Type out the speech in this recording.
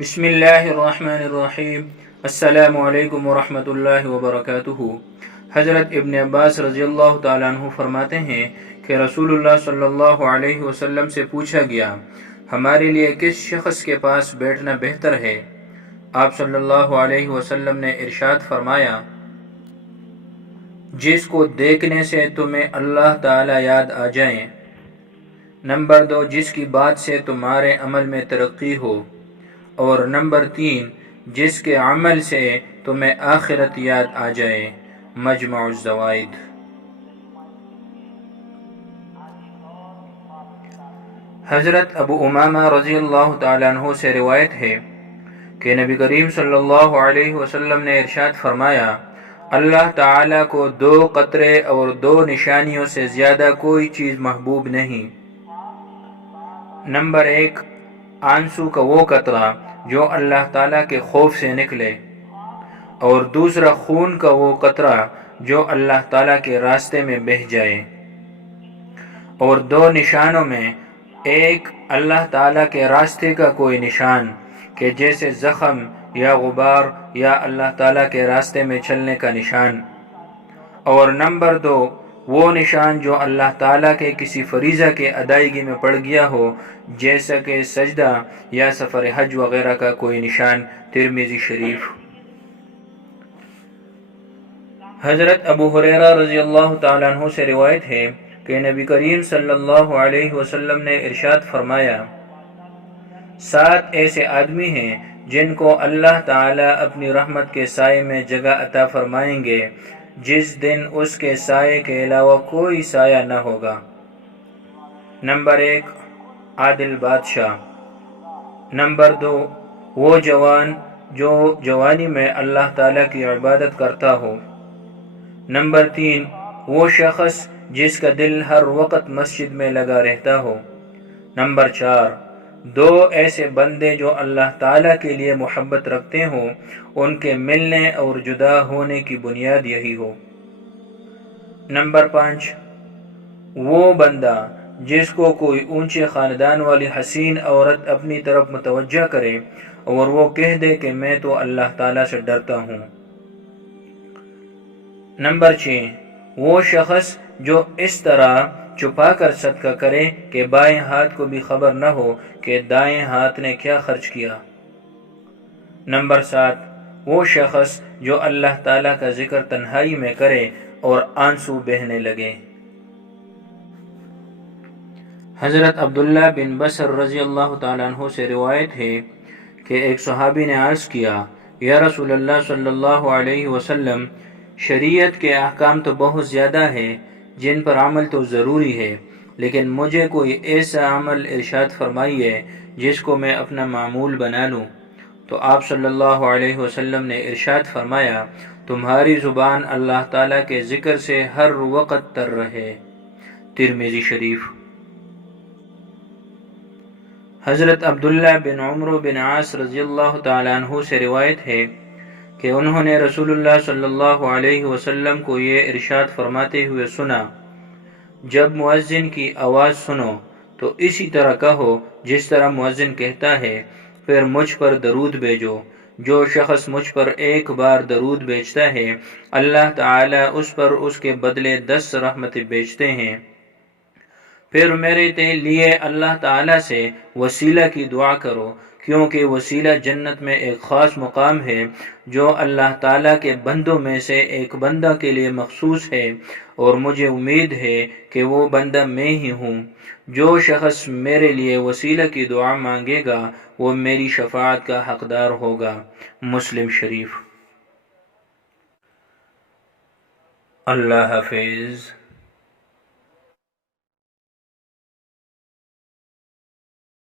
بسم اللہ الرحمن الرحیم۔ السلام علیکم ورحمۃ اللہ وبرکاتہ۔ حضرت ابن عباس رضی اللہ تعالیٰ عنہ فرماتے ہیں کہ رسول اللہ صلی اللہ علیہ وسلم سے پوچھا گیا، ہمارے لیے کس شخص کے پاس بیٹھنا بہتر ہے؟ آپ صلی اللہ علیہ وسلم نے ارشاد فرمایا، جس کو دیکھنے سے تمہیں اللہ تعالیٰ یاد آ جائیں۔ نمبر 2، جس کی بات سے تمہارے عمل میں ترقی ہو، اور نمبر 3، جس کے عمل سے تمہیں آخرت یاد آ جائے۔ مجمع الزوائد۔ حضرت ابو امامہ رضی اللہ تعالیٰ عنہ سے روایت ہے کہ نبی کریم صلی اللہ علیہ وسلم نے ارشاد فرمایا، اللہ تعالیٰ کو 2 قطرے اور 2 نشانیوں سے زیادہ کوئی چیز محبوب نہیں۔ نمبر 1، آنسو کا وہ قطرہ جو اللہ تعالیٰ کے خوف سے نکلے، اور دوسرا خون کا وہ قطرہ جو اللہ تعالیٰ کے راستے میں بہہ جائے۔ اور 2 نشانوں میں، ایک اللہ تعالیٰ کے راستے کا کوئی نشان کہ جیسے زخم یا غبار یا اللہ تعالیٰ کے راستے میں چلنے کا نشان، اور نمبر 2، وہ نشان جو اللہ تعالیٰ کے کسی فریضہ کے ادائیگی میں پڑ گیا ہو، جیسا کہ سجدہ یا سفر حج وغیرہ کا کوئی نشان۔ ترمذی شریف۔ حضرت ابو ہریرہ رضی اللہ تعالیٰ عنہ سے روایت ہے کہ نبی کریم صلی اللہ علیہ وسلم نے ارشاد فرمایا، 7 ایسے آدمی ہیں جن کو اللہ تعالیٰ اپنی رحمت کے سائے میں جگہ عطا فرمائیں گے، جس دن اس کے سائے کے علاوہ کوئی سایہ نہ ہوگا۔ نمبر 1، عادل بادشاہ۔ نمبر 2، وہ جوان جو جوانی میں اللہ تعالیٰ کی عبادت کرتا ہو۔ نمبر 3، وہ شخص جس کا دل ہر وقت مسجد میں لگا رہتا ہو۔ نمبر 4، 2 ایسے بندے جو اللہ تعالیٰ کے لیے محبت رکھتے ہوں، ان کے ملنے اور جدا ہونے کی بنیاد یہی ہو۔ نمبر 5، وہ بندہ جس کو کوئی اونچے خاندان والی حسین عورت اپنی طرف متوجہ کرے اور وہ کہہ دے کہ میں تو اللہ تعالیٰ سے ڈرتا ہوں۔ نمبر 6، وہ شخص جو اس طرح چھپا کر صدقہ کرے کہ بائیں ہاتھ کو بھی خبر نہ ہو کہ دائیں ہاتھ نے کیا خرچ کیا۔ نمبر 7، وہ شخص جو اللہ تعالیٰ کا ذکر تنہائی میں کرے اور آنسو بہنے لگے۔ حضرت عبداللہ بن بصر رضی اللہ تعالیٰ عنہ سے روایت ہے کہ ایک صحابی نے عرض کیا، یا رسول اللہ صلی اللہ علیہ وسلم، شریعت کے احکام تو بہت زیادہ ہیں جن پر عمل تو ضروری ہے، لیکن مجھے کوئی ایسا عمل ارشاد فرمائیے جس کو میں اپنا معمول بنا لوں۔ تو آپ صلی اللہ علیہ وسلم نے ارشاد فرمایا، تمہاری زبان اللہ تعالیٰ کے ذکر سے ہر وقت تر رہے۔ ترمذی شریف۔ حضرت عبداللہ بن عمرو بن عاص رضی اللہ تعالیٰ عنہ سے روایت ہے کہ انہوں نے رسول اللہ صلی اللہ علیہ وسلم کو یہ ارشاد فرماتے ہوئے سنا، جب مؤذن کی آواز سنو تو اسی طرح کہو جس طرح مؤذن کہتا ہے، پھر مجھ پر درود بھیجو۔ جو شخص مجھ پر ایک بار درود بھیجتا ہے، اللہ تعالیٰ اس پر اس کے بدلے 10 رحمتیں بھیجتے ہیں۔ پھر میرے لیے اللہ تعالیٰ سے وسیلہ کی دعا کرو، کیونکہ وسیلہ جنت میں ایک خاص مقام ہے جو اللہ تعالیٰ کے بندوں میں سے ایک بندہ کے لیے مخصوص ہے، اور مجھے امید ہے کہ وہ بندہ میں ہی ہوں۔ جو شخص میرے لیے وسیلہ کی دعا مانگے گا وہ میری شفاعت کا حقدار ہوگا۔ مسلم شریف۔ اللہ حافظ۔